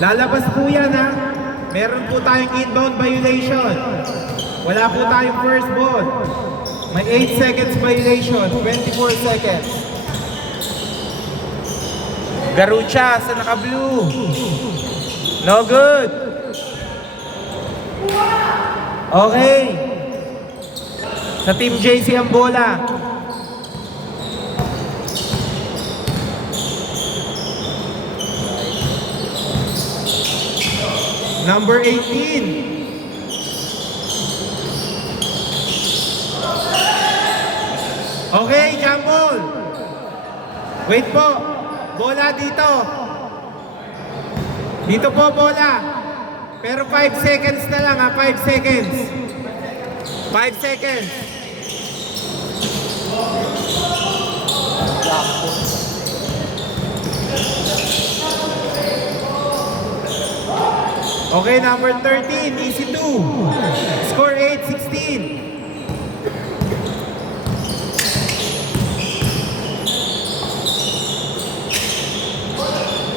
Lalabas po yan ha. Meron po tayong inbound violation. Wala po tayong first ball. May 8 seconds violation, 24 seconds. Garucha sa naka-blue. No good. Okay. Sa Team JC ang bola. Number 18. Okay, jump ball. Wait po. Bola dito. Dito po bola. Pero 5 seconds na lang ha, 5 seconds. 5 seconds. Okay, number 13, easy 2. Score 8-16.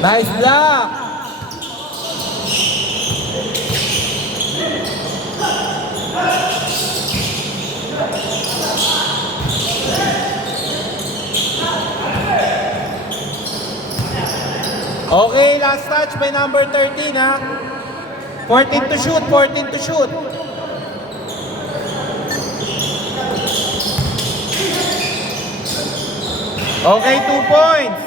Nice block. Okay, last touch by number 13 ha. 14 to shoot, 14 to shoot. Okay, 2 points.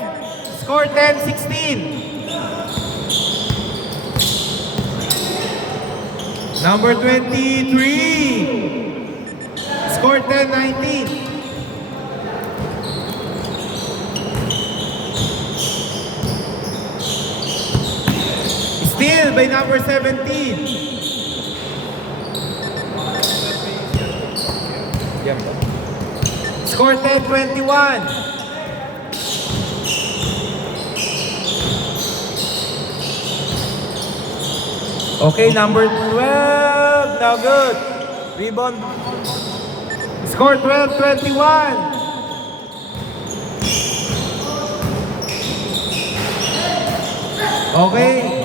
Score 10-16. Number 23. Score 10-19. Steal by number 17. Score 10-21. Okay, number 12. Now good. Rebound. Score 12-21. Okay.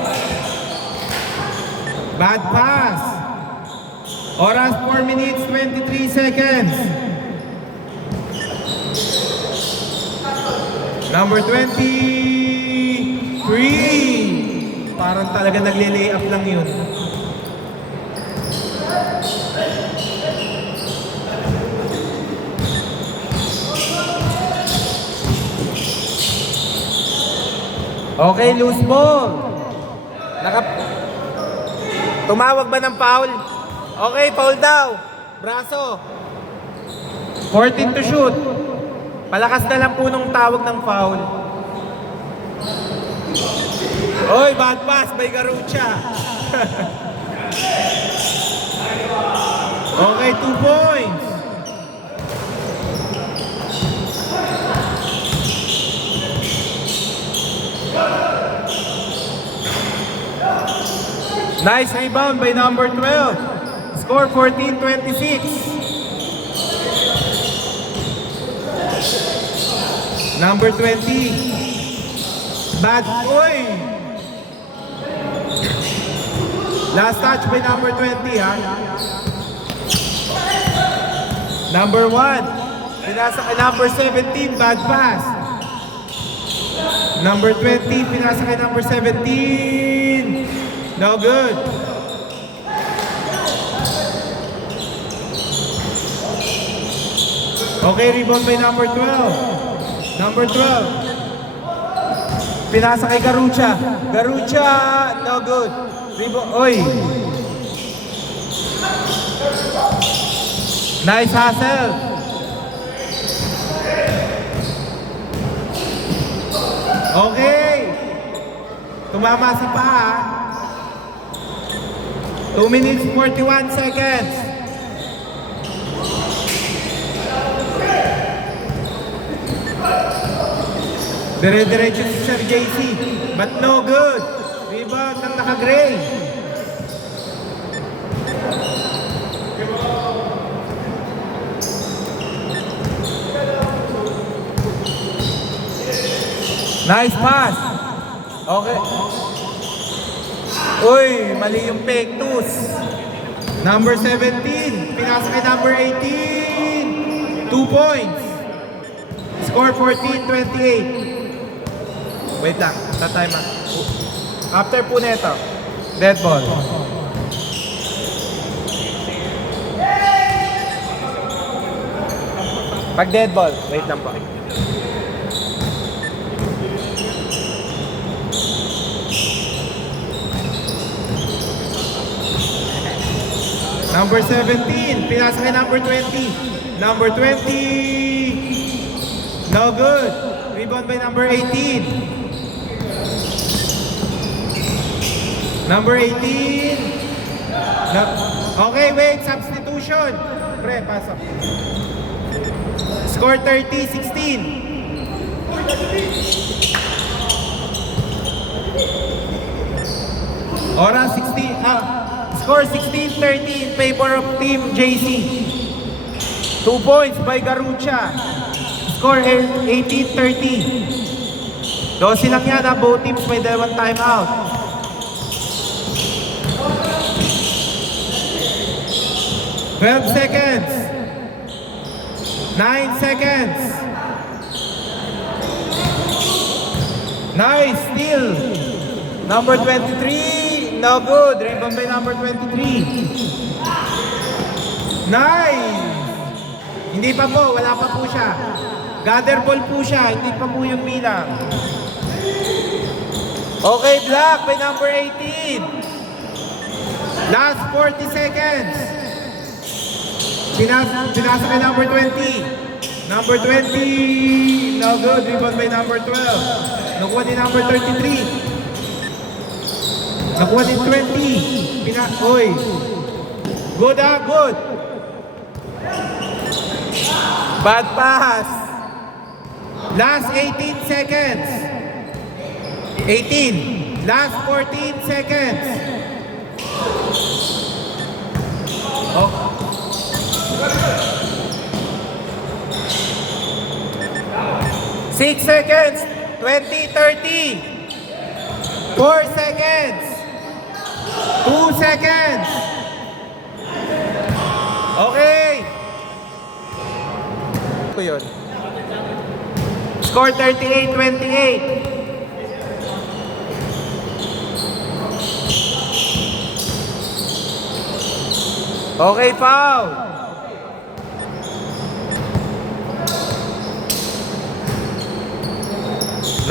Bad pass. Oras 4 minutes 23 seconds. Number 23. Parang talaga nagle-lay up lang yun. Okay, loose ball. Tumawag ba ng foul? Okay, foul daw. Braso. 14 to shoot. Palakas na lang po nung tawag ng foul. Oy, bad pass by Garucha. Okay, 2 points. Nice rebound by number 12. Score 14-26. Number 20. Bad boy. Last touch by number 20 ha. Number 1. Pinasa kay number 17. Bad pass. Number 20. Pinasa kay number 17. No good. Okay, rebound by number 12. Number 12. Pinasa kay Garucha. Garucha, no good. Rebound, oy. Nice hustle. Okay. Tumama sa paa. 2 minutes 41 seconds. Dire-diretso si Sir JC, but no good. Rebound ng naka-gray. Nice pass. Okay. Uy, mali yung fake news. Number 17, pinasa kay number 18. 2 points. Score 14-28. Wait lang, tatime ah. After po neto, dead ball. Pag dead ball, wait lang po. Number 17, pinasa kay number 20. Number 20, no good. Rebound by number 18. Number 18. No. Okay, wait, substitution. Pre, pasok. Score 30-16. Oras 16. Score 16-30 in favor of Team JC. 2 points by Garucha. Score 18-30. 12 lang yan ha. Both teams may dalawang timeout. Twelve seconds. 9 seconds. Nice steal. Number 23. No good. Rebound by number 23. Nice. Hindi pa po. Wala pa po siya. Gather ball po siya. Hindi pa po yung bilang. Okay, block by number 18. Last 40 seconds. Pinasa kay number 20. Number 20. No good. Rebound by number 12. Nakuha ni number 33. Nakuha ni 20. Oy. Good good. Bad pass. Last 18 seconds. 18. Last 14 seconds. Oh. 6 seconds. 20, 30. 4 seconds. 2 seconds. Okay. Ito yun. Score 38-28. Okay, foul.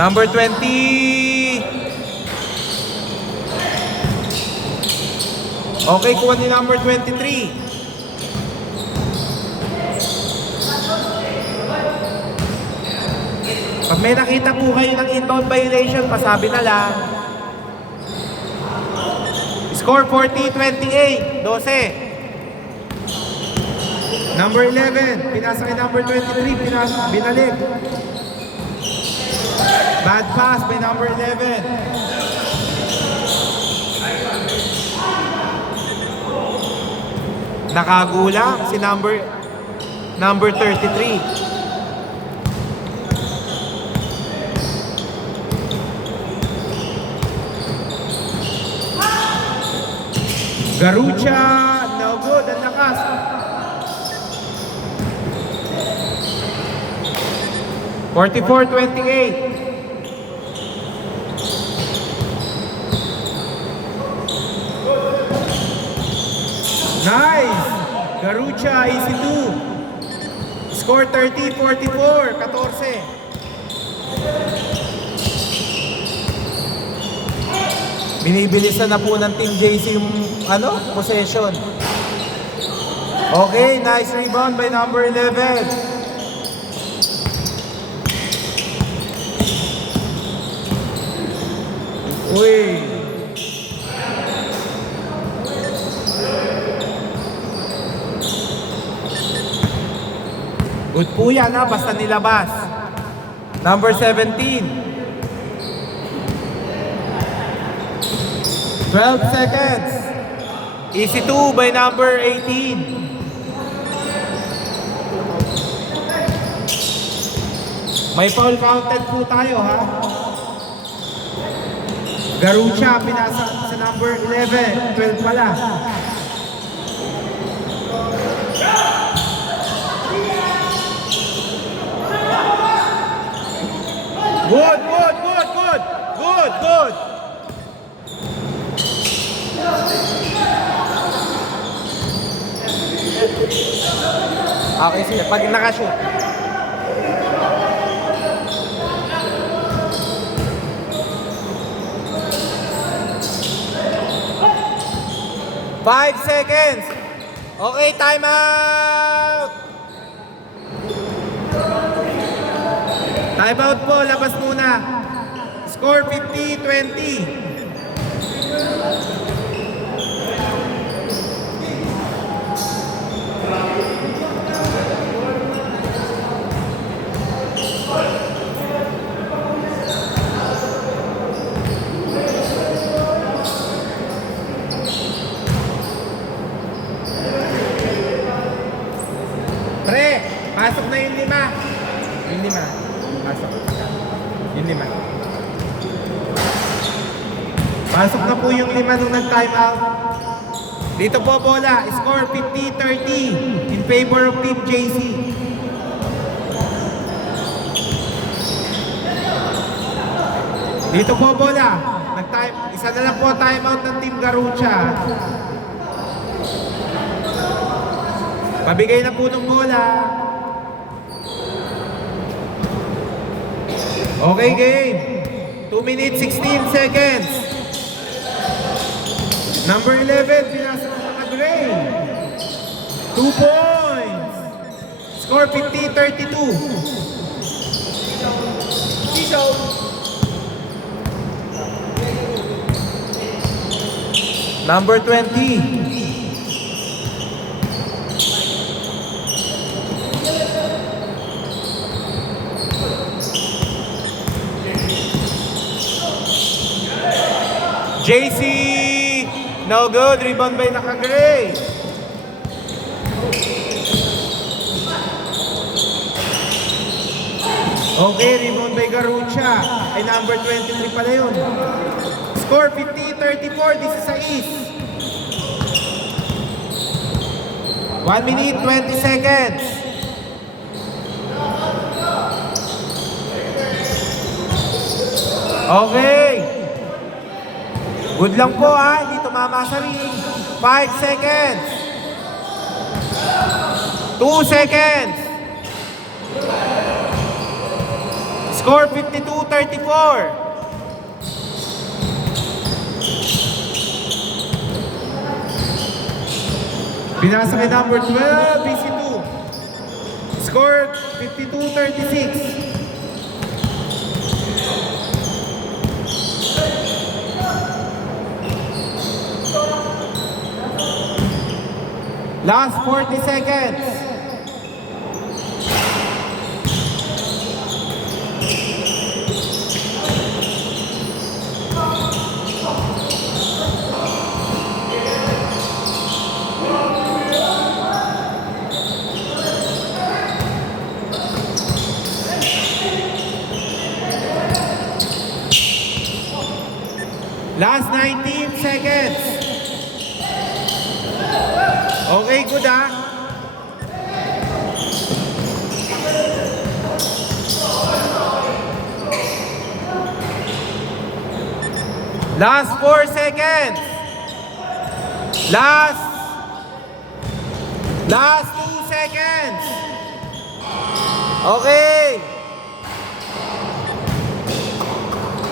Number 20. Okay, kuha ni number 23. Pag may nakita po kayo ng inbound violation, pasabi na lang. Score 40-28. 12. Number 11. Pinasa kay number 23. Binalik. Bad pass by number 11. Nakagulang si number 33. Garucha, no good, ang lakas. (44-28). Nice! Garucha, easy 2. Score 30-44, 14. Binibilisan na po ng Team JC yung possession. Okay, nice rebound by number 11. Uy! Good po yan basta nilabas. Number 17. 12 seconds. Easy 2 by number 18. May foul counted po tayo Garucha, pinasa sa number 11. 12 pala. Good, good, good, good. Good, good. Okay, sige. Pag nakashoot. Five seconds. Okay, time out. Time out po, labas muna. Score 50-20. Pre, pasok na yung 5. Yung 5. Pasok. Yung 5. Pasok na po yung 5 nung nag-time out. Dito po bola. Score 50-30 in favor of Team JC. Dito po bola. Isa na lang po time out ng Team Garucha. Pabigay na po ng bola. Okay, game. 2 minutes, 16 seconds. Number 11, pinasa ng mga gray. 2 points. Score 50-32. Number 20. JC, no good. Rebound by naka-gray. Okay, rebound by Garucha. Ay, number 23 pala yun. Score 50-34. This is a East. 1 minute, 20 seconds. Okay. Good lang po ha, hindi tumama sa ring. 5 seconds. 2 seconds. Score 52-34. Binasa kay number 12, BC2. Score 52-36. Last 40 seconds. Last 19 seconds. Okay, good ha. Last 4 seconds. Last 2 seconds. Okay.